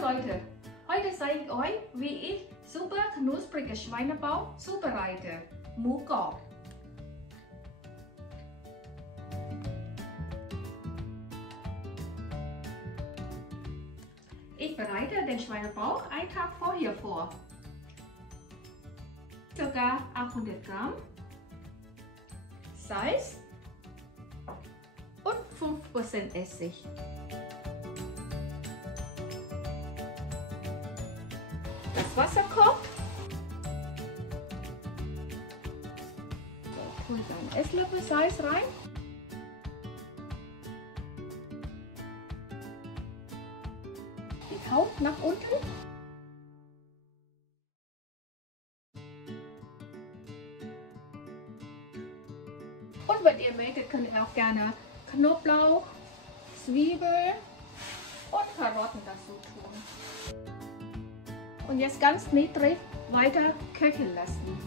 Hallo Leute, heute zeige ich euch, wie ich super knusprige Schweinebauch zubereite. Mukok. Ich bereite den Schweinebauch einen Tag vorher vor. Ca. 800 Gramm Salz und 5% Essig. Das Wasser kocht. So, tue ich einen Esslöffel Salz rein. Die Haut nach unten. Und wenn ihr möchtet, könnt ihr auch gerne Knoblauch, Zwiebeln und Karotten dazu tun. Und jetzt ganz niedrig weiter köcheln lassen.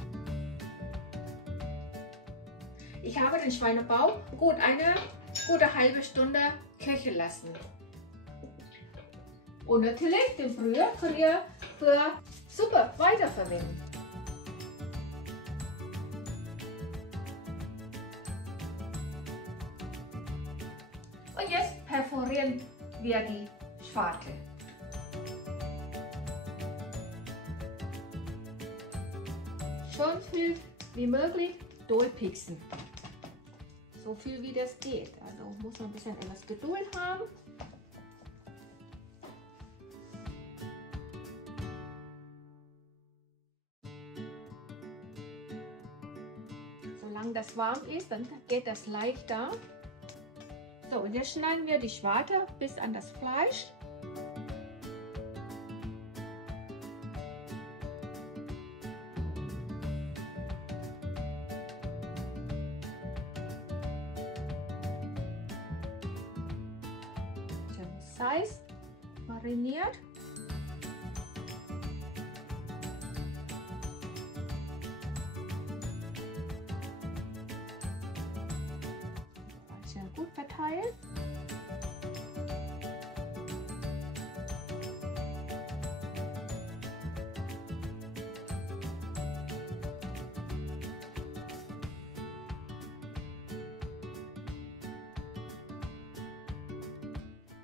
Ich habe den Schweinebauch eine gute halbe Stunde köcheln lassen. Und natürlich den Brühe könnt ihr für Suppe weiterverwenden. Und jetzt perforieren wir die Schwarte. Schon viel wie möglich durchpixen. So viel wie das geht. Also muss man ein bisschen etwas Geduld haben. Solange das warm ist, dann geht das leichter. So, und jetzt schneiden wir die Schwarte bis an das Fleisch. Salz mariniert. Sehr gut verteilen.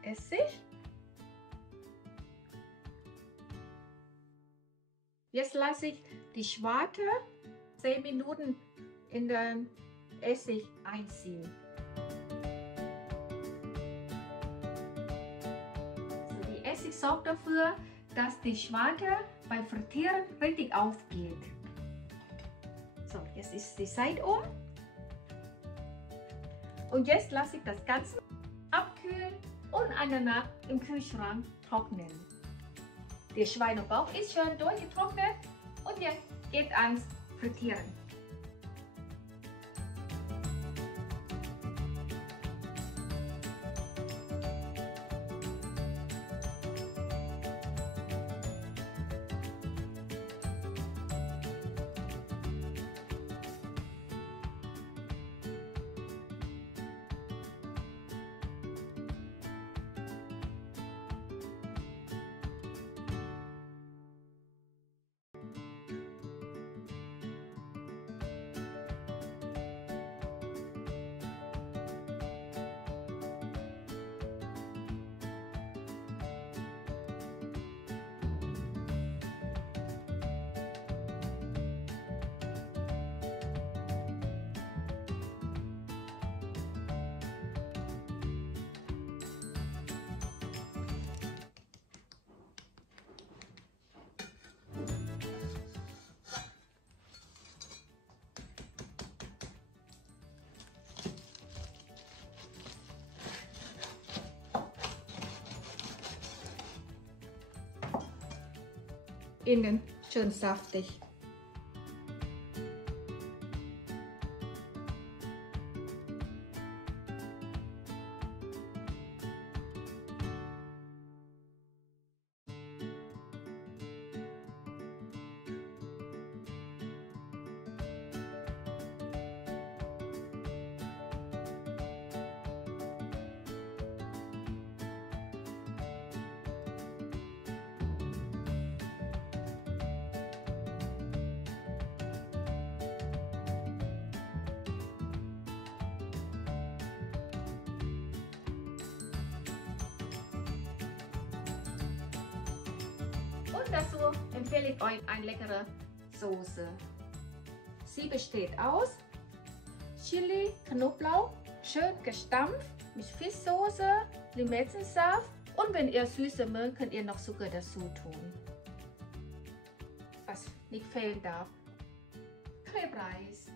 Essig. Jetzt lasse ich die Schwarte 10 Minuten in den Essig einziehen. So, die Essig sorgt dafür, dass die Schwarte beim Frittieren richtig aufgeht. So, jetzt ist die Seite um. Und jetzt lasse ich das Ganze abkühlen und eine Nacht im Kühlschrank trocknen. Der Schweinebauch ist schon durchgetrocknet und jetzt geht ans Frittieren. Innen schön saftig. Und dazu empfehle ich euch eine leckere Soße. Sie besteht aus Chili, Knoblauch, schön gestampft mit Fischsoße, Limettensaft und wenn ihr Süße mögt, könnt ihr noch Zucker dazu tun. Was nicht fehlen darf, Crepe-Reis.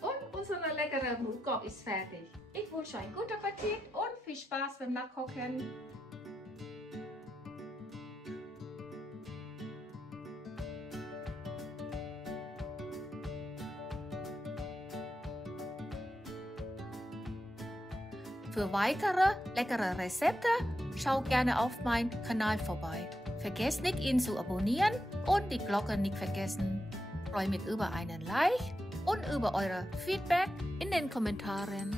Und unser leckerer Nudelkorb ist fertig. Ich wünsche euch einen guten Appetit und viel Spaß beim Nachkochen. Für weitere leckere Rezepte schaut gerne auf meinen Kanal vorbei. Vergesst nicht, ihn zu abonnieren und die Glocke nicht vergessen. Ich freue mich über einen Like und über eure Feedback in den Kommentaren.